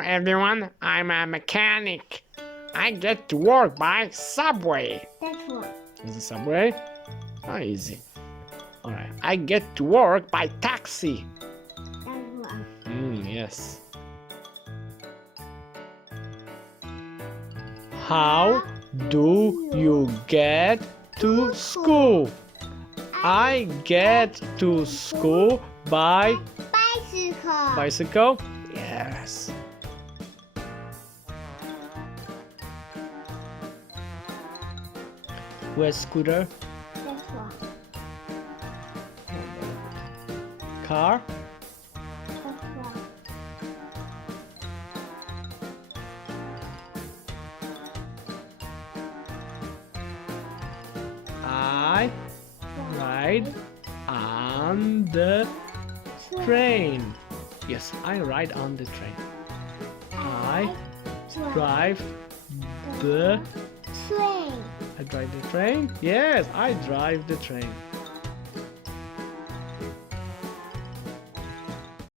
everyone, I'm a mechanic. I get to work by subway. That's one. Is it subway? Oh, easy. Alright, I get to work by taxi. That's one. Yes. How do you get to school? I get to school by Bicycle. bicycle. Yes. Where's scooter? That's one. Car? That's one. I ride on the train. Yes, I ride on the train. I drive the train. I drive the train? Yes, I drive the train.